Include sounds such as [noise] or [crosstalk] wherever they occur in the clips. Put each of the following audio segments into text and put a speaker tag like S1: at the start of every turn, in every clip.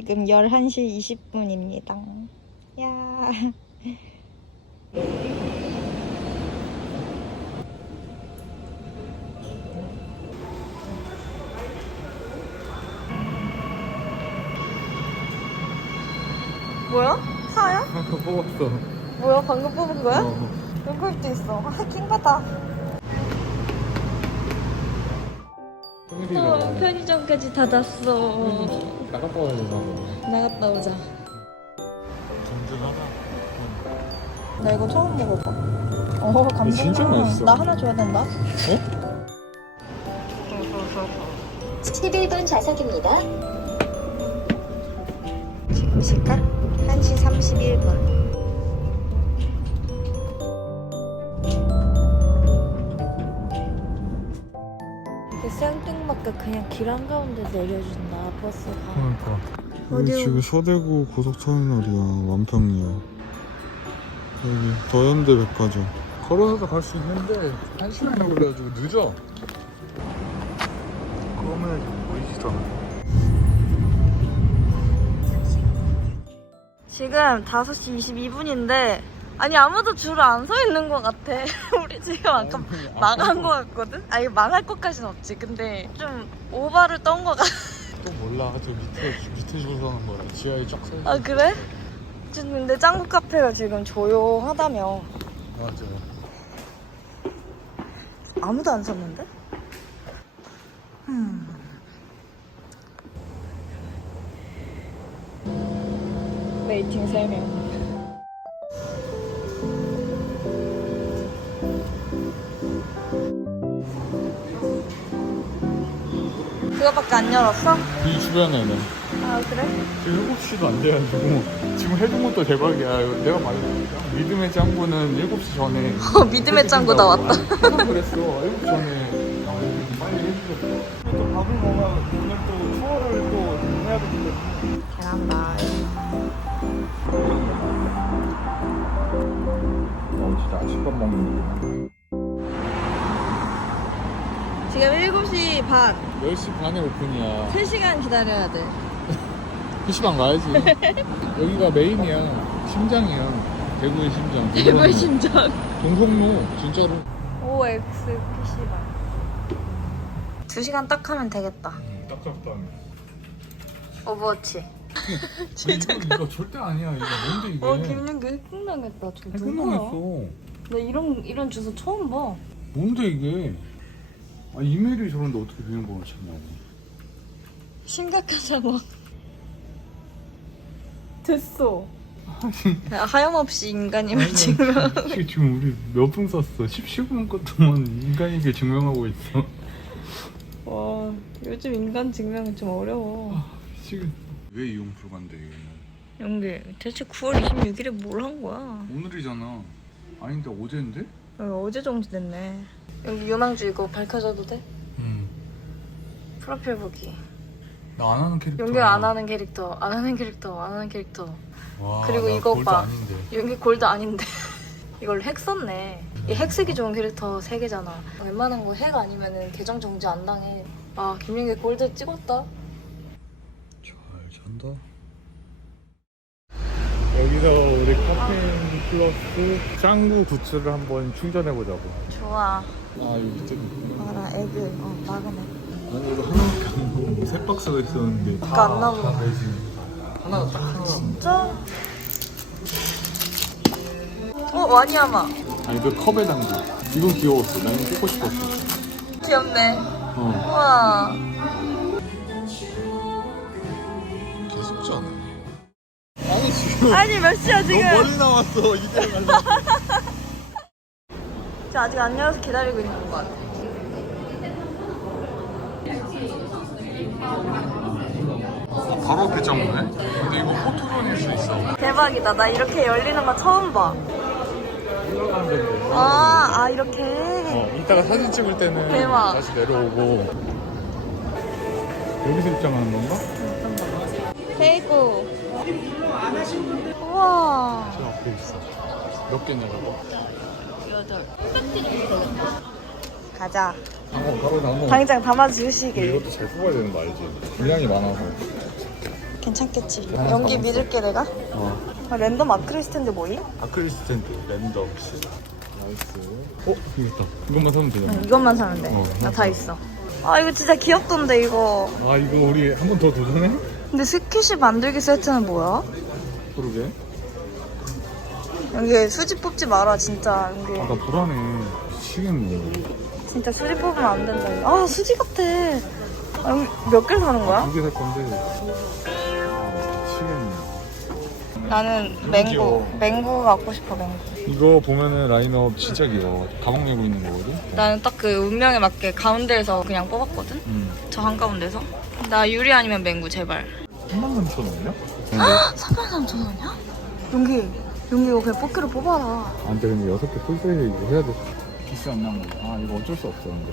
S1: 지금 11시 20분입니다. 야. 뭐야? 사야?
S2: 뽑았어.
S1: 뭐야? 방금 뽑은 거야?
S2: 어.
S1: 연구입도 있어. 아, 킹받아. 또 편의점까지 닫았어.
S2: 나갔다 와야 되나.
S1: 나갔다 오자.
S2: 든든하다.
S1: 나 이거 처음 먹어봐. 어, 감동.
S2: 진짜 맛있어.
S1: 나 하나 줘야 된다.
S2: 어?
S3: 11번 좌석입니다.
S1: 지금 시각 1시 31분. 생뚱맞게 그냥 길 한가운데 내려준다 버스가.
S2: 그러니까.
S1: 어디요?
S2: 여기 지금 서대구 고속터미널이야. 완평이야. 여기 더현대 백화점. 걸어서도 갈 수 있는데 한 시간이나 걸려가지고 늦어. 그러면 보이지도 않아.
S1: 지금 5시 22분인데 아니 아무도 줄 안 서 있는 것 같아. [laughs] 우리 지금 아까 망한 것 같거든? 아니 망할 것까진 없지. 근데 좀 오바를 떤 것 같아. [laughs]
S2: 또 몰라. 저 밑에 밑에 줄 서는 거야. 지하에 쫙 서.
S1: 아 그래? 지금 근데 짱구 카페가 지금 조용하다며.
S2: 맞아.
S1: 아무도 안 섰는데? 음. 웨이팅 3명. 그거밖에 안 열었어?
S2: 이 주변에는
S1: 아 그래?
S2: 지금 7시도 안 돼가지고 지금 해둔 것도 대박이야. 내가 말했잖아. 믿음의 짱구는 7시 전에 [laughs]
S1: 어, 믿음의 짱구 나 왔다.
S2: 항상 그랬어. 7시 전에 나오고 빨리 해주셨어. 또 밥을 먹어야 오늘 또 투어를 또 해야 되기 때문에
S1: 계란말.
S2: 어 진짜 아침밥 먹는
S1: 지금 7시 반.
S2: 거 10시 반에 오픈이야
S1: 3시간 기다려야 돼. [laughs]
S2: 2시 반 가야지 여기가 메인이야 심장이야 대구의 심장 [laughs]
S1: 대구의 심장.
S2: 동성로 진짜로
S1: OX PC방. 2시간 딱 하면 되겠다.
S2: 딱 잡다네
S1: 오버워치.
S2: 진짜 [laughs] 이거 절대 아니야 이거 뭔데 이게
S1: 어, 김윤규. 저 누구야?
S2: 해kun당했어
S1: 나 이런, 이런 주소 처음 봐.
S2: 뭔데 이게 아 이메일이 저런데 어떻게 비밀번호 찾냐고
S1: 심각한 상황. [laughs] 됐어. 하염없이 인간임을 증명.
S2: 지금, 지금 우리 몇 분 썼어 10, 15분 것 동안 인간에게 증명하고 있어
S1: 와, 요즘 인간 증명은 좀 어려워.
S2: 지금 왜 이용 불가인데
S1: 연기, 대체 9월 26일에 뭘 한 거야?
S2: 오늘이잖아 아닌데 어제인데?
S1: 어제 정지 됐네. 여기 유망주 이거 밝혀줘도 돼? 프로필 보기.
S2: 응나 안 하는 캐릭터
S1: 연결 안 하는 캐릭터, 안 하는 캐릭터, 안 하는 캐릭터.
S2: 와,
S1: 그리고
S2: 나
S1: 이거
S2: 골드
S1: 봐.
S2: 아닌데
S1: 여기 골드 아닌데. [laughs] 이걸 핵 썼네. 이핵 쓰기 좋은 캐릭터 3개잖아. 웬만한 거 핵 아니면은 계정 정지 안 당해. 아, 김민규 골드 찍었다.
S2: 잘 잔다 여기서 우리 카페인 플러스 짱구 굿즈를 한번 충전해 보자고
S1: 좋아.
S2: 아 여기 밑에
S1: 봐라, 에그. 어, 마그네.
S2: 아니 이거 하나밖에 안 나오고 세 박스가 있었는데
S1: 그거 안 나오고.
S2: 하나가 딱 하나
S1: 진짜? 어, 와니야마.
S2: 아니 그 컵에 담겨 이건 귀여웠어 나 이거 뽑고 싶었어
S1: 귀엽네.
S2: 어
S1: 우와.
S2: 아니
S1: 몇 시야, 지금?
S2: 너 멀리 나왔어 이대로 가려고 [laughs]
S1: 저 아직 안 열어서 기다리고 있는 것 같아.
S2: 바로 앞에 짱구네 근데 이거 포토존일 수 있어
S1: 대박이다. 나 이렇게 열리는 거 처음 봐. 아, 아, 이렇게.
S2: 어, 이따가 사진 찍을 때는
S1: 대박.
S2: 다시 내려오고 여기서 입장하는 건가?
S1: 페이고. 우와.
S2: 저 앞에 있어 몇 개냐고
S1: 여덟. 가자.
S2: 장어 바로 장어
S1: 당장 담아주시길.
S2: 이것도 잘 뽑아야 되는 거 알지? 분량이 많아서
S1: 괜찮겠지. 연기 믿을게 내가.
S2: 어.
S1: 아, 랜덤 아크리스텐데 뭐임?
S2: 아크리스텐트 랜덤 나이스 어? 이거 있다 이것만 사면 되잖아
S1: 응, 이것만 사면 돼.
S2: 어.
S1: 나 다 있어. 아 이거 진짜 귀엽던데 이거.
S2: 아 이거 우리 한 번 더 도전해?
S1: 근데 스퀴시 만들기 세트는 뭐야?
S2: 그러게
S1: 여기 수지 뽑지 마라 진짜. 여기
S2: 아나 불안해 미치겠네
S1: 진짜 수지 뽑으면 안 된다. 이거. 아 수지 같아. 아, 몇 개를 사는 거야?
S2: 두개 살 건데 아 미치겠네
S1: 나는 맹구.
S2: 귀여워.
S1: 맹구 갖고 싶어 맹구.
S2: 이거 보면은 라인업 진짜 귀여워 가방 메고 있는 거거든?
S1: 나는 딱 그 운명에 맞게 가운데에서 그냥 뽑았거든. 응저 한가운데서. 나 유리 아니면 맹구 제발.
S2: 3만 3천 원이야?
S1: 33,000원이야? [gasps] 용기, 용기 이거 그냥 뽑기로 뽑아라.
S2: 안돼 근데 여섯 개 풀세일 이거 해야 돼 기스 안 나온 거아 이거 어쩔 수 없어 근데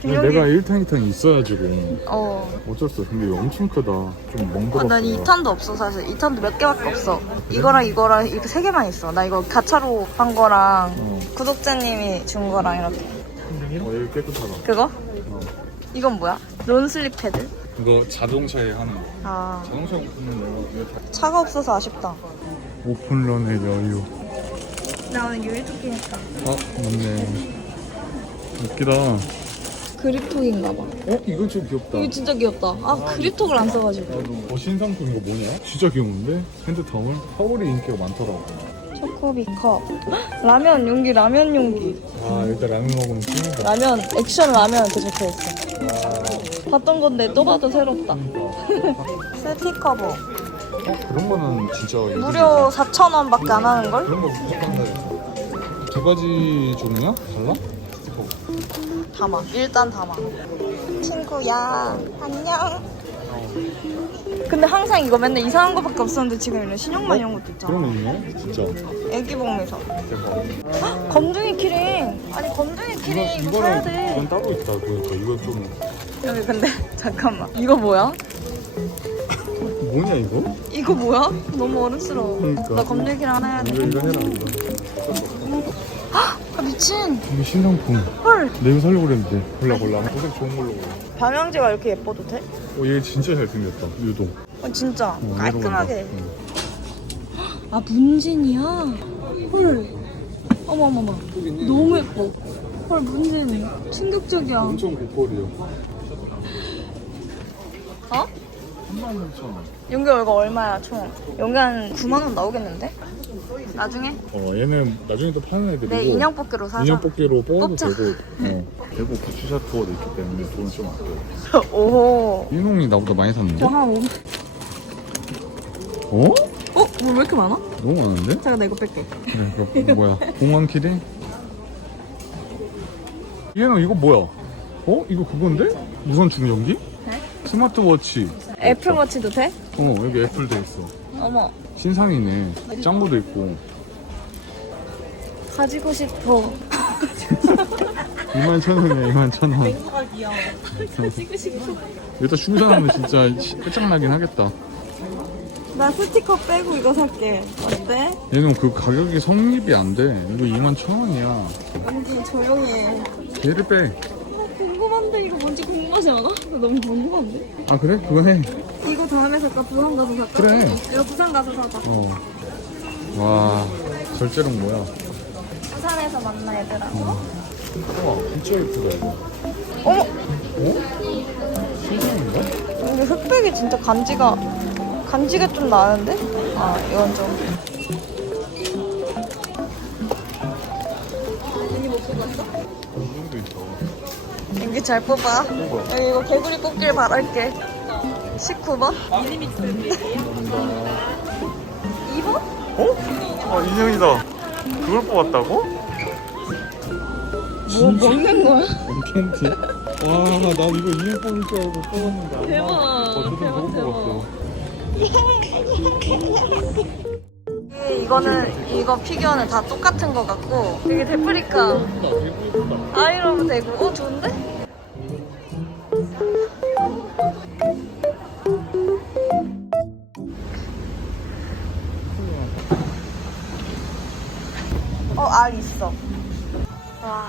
S1: 김용기.
S2: 내가 1탄 2탄 있어야지고
S1: 어.
S2: 어쩔 수 없어 근데 이거 엄청 크다 좀
S1: 아,
S2: 멍들었어
S1: 난 2탄도 없어 사실 2탄도 몇 개밖에 없어 이거랑 이거랑 이렇게 세 개만 있어 나 이거 가차로 한 거랑
S2: 어.
S1: 구독자님이 준 거랑 이렇게
S2: 어 여기 깨끗하다
S1: 그거?
S2: 어.
S1: 이건 뭐야? 론슬립 패드?
S2: 이거 자동차에 하는 거.
S1: 아.
S2: 자동차 오픈은 내가 왜 다...
S1: 차가 없어서 아쉽다.
S2: 오픈런의 여유.
S1: 나 오늘 유리토끼니까
S2: 아 맞네. 웃기다.
S1: 그립톡인가 봐.
S2: 어? 이거 좀 귀엽다.
S1: 이거 진짜 귀엽다. 아 그립톡을 안 써가지고.
S2: 어 신상품 이거 뭐냐? 진짜 귀여운데? 핸드타월? 타월이 인기가 많더라고.
S1: 초코비 컵 헉, 라면 용기 라면 용기.
S2: 아 일단 라면 먹으면 찐이다.
S1: 라면 액션 라면 이렇게 적혀있어 봤던 건데 또 봐도 새롭다. [laughs] 세티 커버.
S2: 어? 그런 거는 진짜 요즘
S1: 무려 4,000원밖에 안 하는 걸?
S2: 그런 거 무조건 두 가지 종류야? 달라? 스티커
S1: 담아. 일단 담아. 친구야 안녕. 근데 항상 이거 맨날 이상한 거밖에 없었는데 지금 이런 신용만 이런 것도 있잖아.
S2: 그런 거 있네? 진짜.
S1: 애기 복미서.
S2: 대박.
S1: 검둥이 키링. 아니 검둥이 키링 이거, 사야 돼.
S2: 이건 따로 있다. 그러니까 이거 좀
S1: 여기 근데 [laughs] 잠깐만. 이거 뭐야?
S2: 뭐냐 이거?
S1: 이거 뭐야? 너무 어른스러워.
S2: 그러니까.
S1: 나 키링 하나 해야 돼.
S2: 이거 이거 해라 이거.
S1: 아, 미친!
S2: 이거 신상품.
S1: 헐!
S2: 내 이거 살려고 그랬는데. 골라 골라. 도색 좋은 걸로. 골라
S1: 방향제가 이렇게 예뻐도 돼?
S2: 어얘 진짜 잘생겼다. 유동.
S1: 어, 진짜.
S2: 어,
S1: 깔끔하게.
S2: 응.
S1: 아 문진이야? 헐! 어머 어머 어머. 너무 예뻐. 헐 문진 충격적이야.
S2: 엄청 고퀄이야
S1: 어?
S2: 33,000원
S1: 용기 이거 얼마야 총? 용기 한 9만 원 나오겠는데? 나중에
S2: 어 얘는 나중에 또 파는 애들이고
S1: 내 인형 뽑기로 사자
S2: 인형 뽑기로 뽑아도
S1: 뽑자.
S2: 되고 어. [laughs] 대구 부추샷 투어도 있기 때문에 돈을 좀 아껴 [laughs]
S1: 오호
S2: 이놈이 나보다 많이 샀는데?
S1: 저한 5...
S2: 어?
S1: 어? 뭐 왜 이렇게 많아?
S2: 너무 많은데?
S1: 잠깐 나 이거 뺄게
S2: 네, 그거 뭐야 공원 키링? 얘는 이거 뭐야? 어? 이거 그건데? 무선 충전기?
S1: 네?
S2: 스마트워치
S1: 애플워치도 돼?
S2: 어 여기 애플 돼 있어?
S1: 어머.
S2: 신상이네. 짱구도 있고.
S1: 가지고 싶어.
S2: 2만 천 원이야 2만 천 원.
S1: 맹구가 귀여워 가지고 싶어
S2: 여기다 충전하면 진짜 시- 끝장나긴 하겠다.
S1: 나 스티커 빼고 이거 살게. 어때?
S2: 얘는 그 가격이 성립이 안 돼. 이거 2만 천 원이야.
S1: 용기 조용히 해.
S2: 얘를 빼
S1: 궁금하지 않아? 너무 궁금한데?
S2: 아 그래? 그거 해
S1: 이거 다음에 살까? 부산 가서 살까?
S2: 그래.
S1: 이거 부산 가서 사자
S2: 어. 와 절제령 뭐야
S1: 부산에서 만나 얘들아
S2: 우와 진짜 예쁘다 이거
S1: 어머!
S2: 어? 신상인가?
S1: 근데 흑백이 진짜 간지가 간지가 좀 나는데? 아 이건 좀못 뽑았어?
S2: 이정도 있어
S1: 여기 잘
S2: 뽑아.
S1: 여기 이거 개구리 뽑길 바랄게 19번? 2번?
S2: 어? 아 인형이다 그걸 뽑았다고?
S1: 뭐 먹는 거야?
S2: 캔티 와나 이거 인형 뽑을 줄 알고 뽑았는데
S1: 대박.
S2: 어 저도
S1: 대박,
S2: 그거 뽑았어
S1: 이거는 이거 피규어는 다 똑같은 거 같고 되게 데프리카 아이러브 되고 어 좋은데? 어 알 있어. 와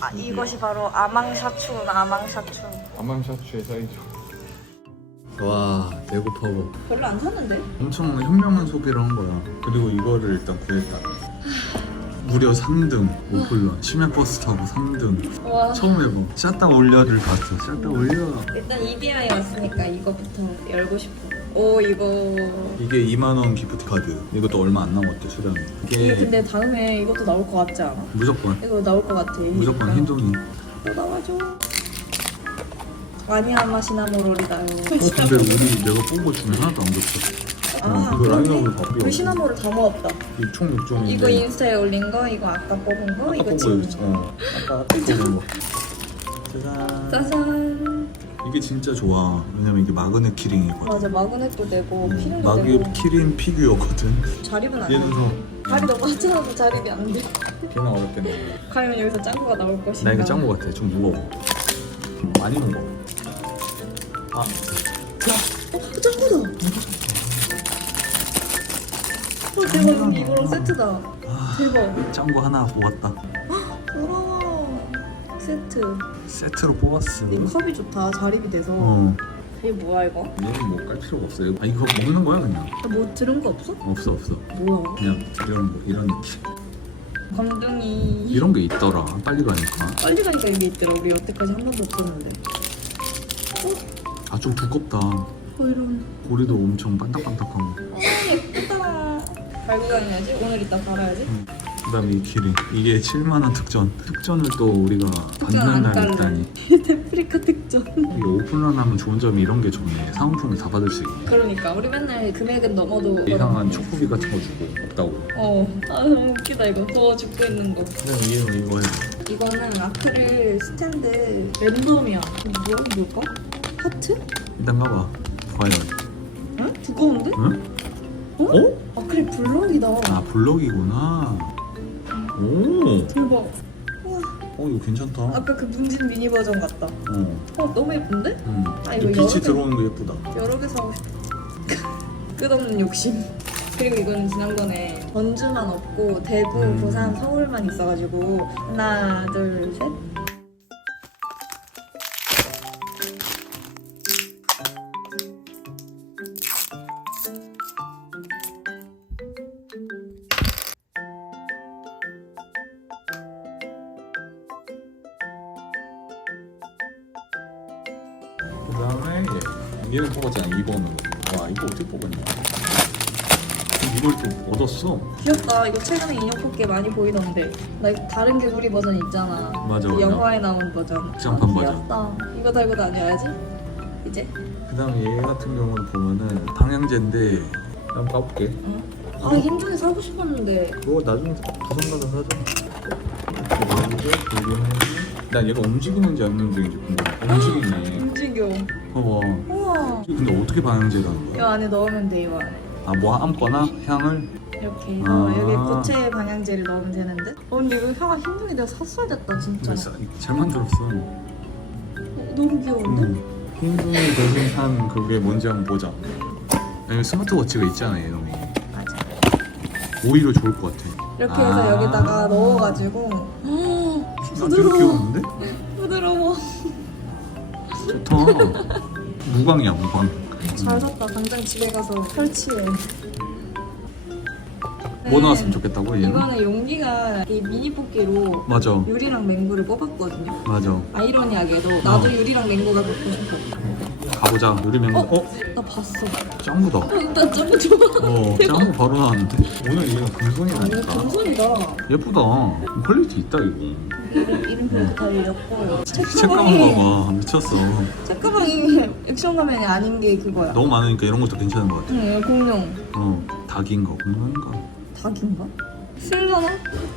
S1: 아, 이것이 바로 아망샤춘 아망샤춘.
S2: 아맘 샤츠의 사이즈 와 배고파고
S1: 별로 안 샀는데?
S2: 엄청 현명한 소비를 한 거야. 그리고 이거를 일단 구했다. 무려 3등 오플런 심야버스 타고 3등.
S1: 와.
S2: 처음 해봐. 샷다 올려를 봤어 샷다 올려.
S1: 일단 EDI 왔으니까 이거부터 열고 싶어 오 이거.
S2: 이게 2만원 기프트 카드. 이것도 얼마 안 남았대 수량이.
S1: 이게
S2: 이게
S1: 근데 다음에 이것도 나올 것 같지 않아?
S2: 무조건.
S1: 이거 나올 것 같아.
S2: 무조건 흰둥이
S1: 또 나와줘. 와니아마 시나모롤이다요.
S2: 어 근데 우리 내가 뽑은 거 중에 하나도 안 줬어. 어, 그거 라인업을
S1: 그 시나모롤 다 모았다.
S2: 이총 6종인데.
S1: 이거 인스타에 올린 거 이거 아까 뽑은 거 이거 지금.
S2: 어. 아까 뽑은 거. 짜잔
S1: 짜잔
S2: 이게 진짜 좋아 왜냐면 이게 마그넷 키링이거든
S1: 맞아 마그넷도 되고 피름도
S2: 마그
S1: 되고
S2: 키링 피규어거든
S1: 자립은 안
S2: 얘는
S1: 돼.
S2: 더
S1: 발이 너무 하찮아서 자립이 안 돼.
S2: 걔는 어렵겠네
S1: 과연 여기서 짱구가 나올 것인가?
S2: 나 이거 짠 거 같아 좀 무거워 많이 무거워 아
S1: 어, 짱구다. 어, 대박 이거랑 세트다.
S2: 아,
S1: 대박.
S2: 짠거 하나
S1: 우와. 세트.
S2: 세트로 뽑았어
S1: 이거 컵이 좋다. 자립이 돼서.
S2: 어
S1: 이게 뭐야 이거?
S2: 얘는 뭐 깔 필요가 없어 아 이거 먹는 거야 그냥
S1: 아, 뭐 들은 거 없어?
S2: 없어 없어
S1: 뭐야?
S2: 그냥 이런 거 이런 느낌
S1: 검둥이.
S2: 이런 게 있더라 빨리 가니까
S1: 빨리 가니까 이게 있더라. 우리 여태까지 한 번도 없었는데.
S2: 아 좀 두껍다
S1: 어 이런.
S2: 고리도 엄청 반딱반딱한
S1: 거어 예쁘다. 달고 다녀야지. 오늘 이따 갈아야지.
S2: 그 다음에 이 키링 이게 7만원 특전 특전을 또 우리가 받는 날이. 있다니 [laughs]
S1: 데프리카 특전.
S2: 이게 오픈런 하면 좋은 점이 이런 게 좋네 사은품을 다 받을 수 있네
S1: 그러니까 우리 맨날 금액은 넘어도
S2: 이상한 초코비 같은 거 주고 없다고
S1: 어. 아 너무 웃기다 이거. 더 죽고 있는 거.
S2: 그냥 얘는 이거 해
S1: 이거는 아크릴 스탠드 랜덤이야. 이거 뭐야? 뭘까? 하트?
S2: 일단 가봐 과연
S1: 응? 두꺼운데?
S2: 응?
S1: 어?
S2: 어?
S1: 아크릴 블럭이다.
S2: 아 블럭이구나 오
S1: 대박. 우와.
S2: 어 이거 괜찮다
S1: 아까 그 문진 미니 버전 같다. 어어 너무 예쁜데?
S2: 음.
S1: 아,
S2: 이
S1: 이거
S2: 빛이
S1: 여러 개-
S2: 들어오는 게 예쁘다
S1: 여러 개 사고 싶어. [laughs] 끝없는 욕심. [laughs] 그리고 이거는 지난번에 전주만 없고 대구,
S2: 음.
S1: 부산, 서울만 있어가지고 하나, 둘, 셋.
S2: 2번으로 와 이거 어떻게 뽑았냐 이걸 또 얻었어
S1: 귀엽다. 이거 최근에 인형 뽑기 많이 보이던데. 나 이거 다른 개구리 버전 있잖아.
S2: 맞아,
S1: 그
S2: 맞아.
S1: 영화에 나온 버전.
S2: 극장판
S1: 아,
S2: 버전.
S1: 귀엽다. 이거 달고 다녀야지. 이제.
S2: 그 다음에 얘 같은 경우는 보면은 방향제인데 한번 까볼게
S1: 아 힘중에 사고 싶었는데.
S2: 그거 나중에 부산 가서 사자 돌리면 난 얘가 움직이는지 안 움직이는지 궁금해 움직이네
S1: 움직여.
S2: 봐봐
S1: 우와.
S2: 근데 어떻게 방향제라는
S1: 이
S2: 거야?
S1: 안에 넣으면 돼, 이 안에.
S2: 아뭐 아무거나 향을
S1: 이렇게
S2: 아.
S1: 어, 여기 고체 방향제를 넣으면 되는데 어 근데 이거 형아 힘들게 내가 샀어야 됐다 진짜
S2: 근데 싸- 잘 만들었어
S1: 어, 너무 귀여운데?
S2: 음. 흰둥이 대신 산 그게 뭔지 한번 보자 아니 스마트워치가 있잖아 이놈이
S1: 맞아
S2: 오히려 좋을 것 같아
S1: 이렇게
S2: 아.
S1: 해서 여기다가 넣어가지고 헉,
S2: 아, 되게
S1: 부드러워
S2: 귀여운데?
S1: 부드러워
S2: 좋다. 무광이야 무광.
S1: 잘 샀다. 당장 집에 가서 설치해.
S2: 뭐 나왔으면 좋겠다고 얘는?
S1: 이거는 용기가 이 미니 뽑기로
S2: 맞아.
S1: 유리랑 맹구를 뽑았거든요.
S2: 맞아.
S1: 아이러니하게도 나도 유리랑 맹구가 뽑고 싶어.
S2: 가보자. 누리면
S1: 어?
S2: 어?
S1: 나 봤어.
S2: 짱구다.
S1: 어, 나 짱구 좋아.
S2: 어 짱구 바로 나왔는데? 오늘 얘는 금손이
S1: 아니
S2: 나니까
S1: 금손이다.
S2: 예쁘다. 퀄리티 있다 이거
S1: 이름표 다 읽었고
S2: 책가방 봐봐 미쳤어
S1: 책가방이 액션 가면이 아닌 게 그거야.
S2: 너무 많으니까 이런 것도 괜찮은 것 같아
S1: 응, 공룡.
S2: 어 닭인가 공룡인가
S1: 닭인가? 쓸려나?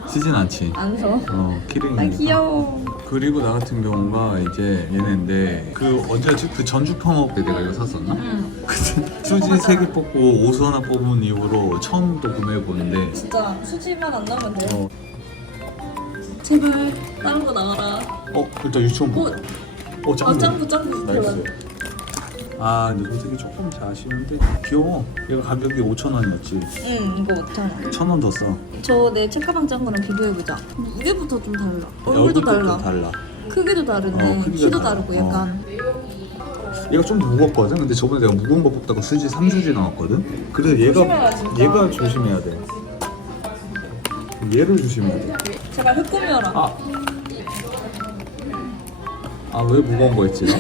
S2: 쓰진 않지
S1: 안 서.
S2: 어 키링이니까
S1: 나 귀여워.
S2: 그리고 나 같은 경우가 이제 얘네인데 그 언제였지? 그 전주 평업 때 내가 이거 샀었나?
S1: 응.
S2: 수지 세 개 뽑고 오수 하나 뽑은 이후로 처음 또 구매해 보는데
S1: 진짜 수지만 안 나면 돼.
S2: 어,
S1: 제발 다른 거 나와라.
S2: 어 일단 유치원
S1: 어,
S2: 보 어, 짱구
S1: 아 짱구 짱구
S2: 나이스 아 근데 솔직히 조금 아쉬운데 귀여워 얘가 가격이 5,000원이었지
S1: 응, 이거 5천
S2: 1,000원 더 써.
S1: 저 내 책가방 짱구랑 비교해보자. 무게부터 좀 달라. 얼굴도
S2: 얼굴도
S1: 달라.
S2: 달라
S1: 크기도 다르네.
S2: 어, 크기가
S1: 키도
S2: 달라.
S1: 다르고
S2: 어.
S1: 약간.
S2: 얘가 좀더 무겁거든. 근데 저번에 내가 무거운 거 뽑다가 수지 3수지 나왔거든. 그래서 얘가
S1: 조심해라, 진짜.
S2: 얘가 조심해야 돼. 얘를 조심해야 돼.
S1: 제발 흑금이어라.
S2: 아. 아 왜 무거운 거 했지? 나?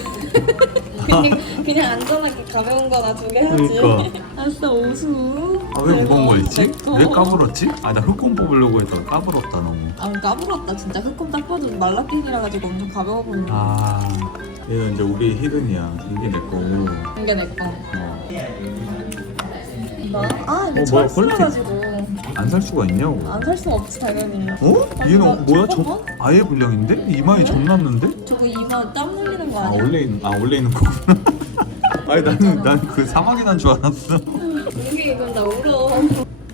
S1: 그냥, 그냥 안전하게 가벼운 거나 두 개 하지.
S2: 그러니까.
S1: 아싸, 오수.
S2: 아 왜 무거운 거 했지?
S1: 내꺼.
S2: 왜 까불었지? 아 나 흑곰 뽑으려고 했다가 까불었다 너무.
S1: 아, 까불었다. 진짜 흑금 딱 봐도 말라깽이라 가지고 엄청 가벼워 보이네.
S2: 아 얘가 이제 우리 히든이야. 이게 내 거고.
S1: 이게 내 거.
S2: 어.
S1: 나? 아, 이거
S2: 어, 뭐야,
S1: 철수라
S2: 퀄리티-
S1: 가지고.
S2: 안 살 수가 있냐고.
S1: 안 살수 없지, 당연히.
S2: 어?
S1: 아니,
S2: 얘는
S1: 나
S2: 뭐야? 저
S1: 저거?
S2: 아예 불량인데? 이마에 점 났는데?
S1: 저거 이마 땀 흘리는 거
S2: 아
S1: 아니야?
S2: 원래 있는 아 원래 있는 거구나. [laughs] 아니 나는 난 그 사막이 난 줄 알았어.
S1: 여기 그럼 나 울어.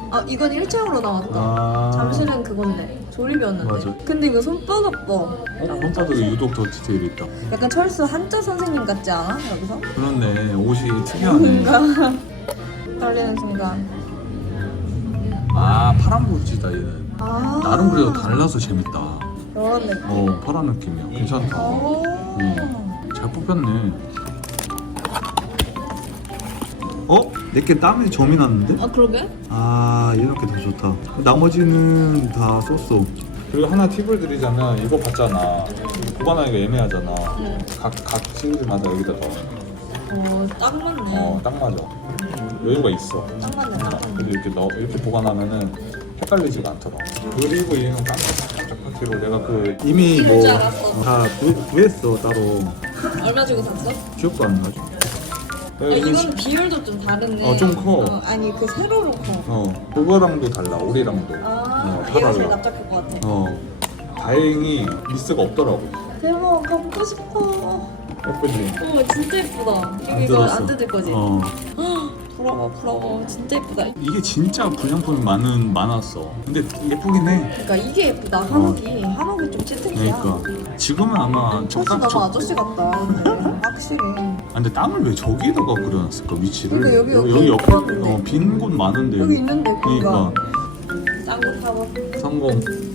S1: 아, 이건 일체형으로 나왔다.
S2: 아
S1: 잠실은 그건데. 조립이었는데.
S2: 맞아.
S1: 근데 이거 손바닥 봐.
S2: 어, 손바닥에 유독 더 디테일이 있다.
S1: 약간 철수 한자 선생님 같지 않아? 여기서?
S2: 그렇네 옷이 특이하네.
S1: 뭔가 [laughs] 떨리는 순간.
S2: 아 파란 물지다 얘는.
S1: 아.
S2: 나름 그래도 달라서 재밌다.
S1: 그런 느낌.
S2: 어 파란 느낌이야. 괜찮다.
S1: 오.
S2: 음. 잘 뽑혔네. 어? 내게 땀에 점이 났는데?
S1: 아 그러게?
S2: 아 이렇게 더 좋다 나머지는 다 썼어 그리고 하나 팁을 드리자면 이거 봤잖아 보관하기가 애매하잖아
S1: 응.
S2: 각, 각 시리즈마다 여기다가
S1: 어, 딱 맞네.
S2: 어 딱 맞아 여유가 있어. 근데 이렇게 넣 이렇게 보관하면은 헷갈리지가 않더라 그리고 얘는 깜짝깜짝하기로 내가 그 이미
S1: 이럴 줄 알았어.
S2: 뭐다 구했어 따로
S1: 얼마 주고 샀어?
S2: 기억도 안 나죠
S1: 아, 이건 비율도 좀 다르네.
S2: 어, 좀 커.
S1: 어, 아니 그 세로로 커.
S2: 어 그거랑도 달라 오리랑도
S1: 아,
S2: 어,
S1: 얘가 제일
S2: 달라.
S1: 납작할 것 같아.
S2: 어 다행히 미스가 없더라고
S1: 대박, 갖고 싶어.
S2: 예쁘지?
S1: 어, 진짜 예쁘다. 이거
S2: 안
S1: 이거
S2: 뜯었어.
S1: 안 뜯을 거지?
S2: 어
S1: 부러워, 부러워. 진짜 예쁘다.
S2: 이게 진짜 불량품이 많은 많았어 근데 예쁘긴 해
S1: 그러니까 이게 예쁘다. 한옥이 한옥이 좀 찌트기야.
S2: 그러니까 지금은 아마 적당
S1: 너무
S2: 적
S1: 아저씨 같다. 근데 확실히.
S2: 아, 근데 땀을 왜 저기다가 그려놨을까 위치를
S1: 그러니까 여기,
S2: 여기
S1: 여기
S2: 옆에
S1: 있는데.
S2: 어, 빈곳 많은데
S1: 여기 있는데
S2: 그러니까
S1: 그니까. 짱구 타워.
S2: 성공.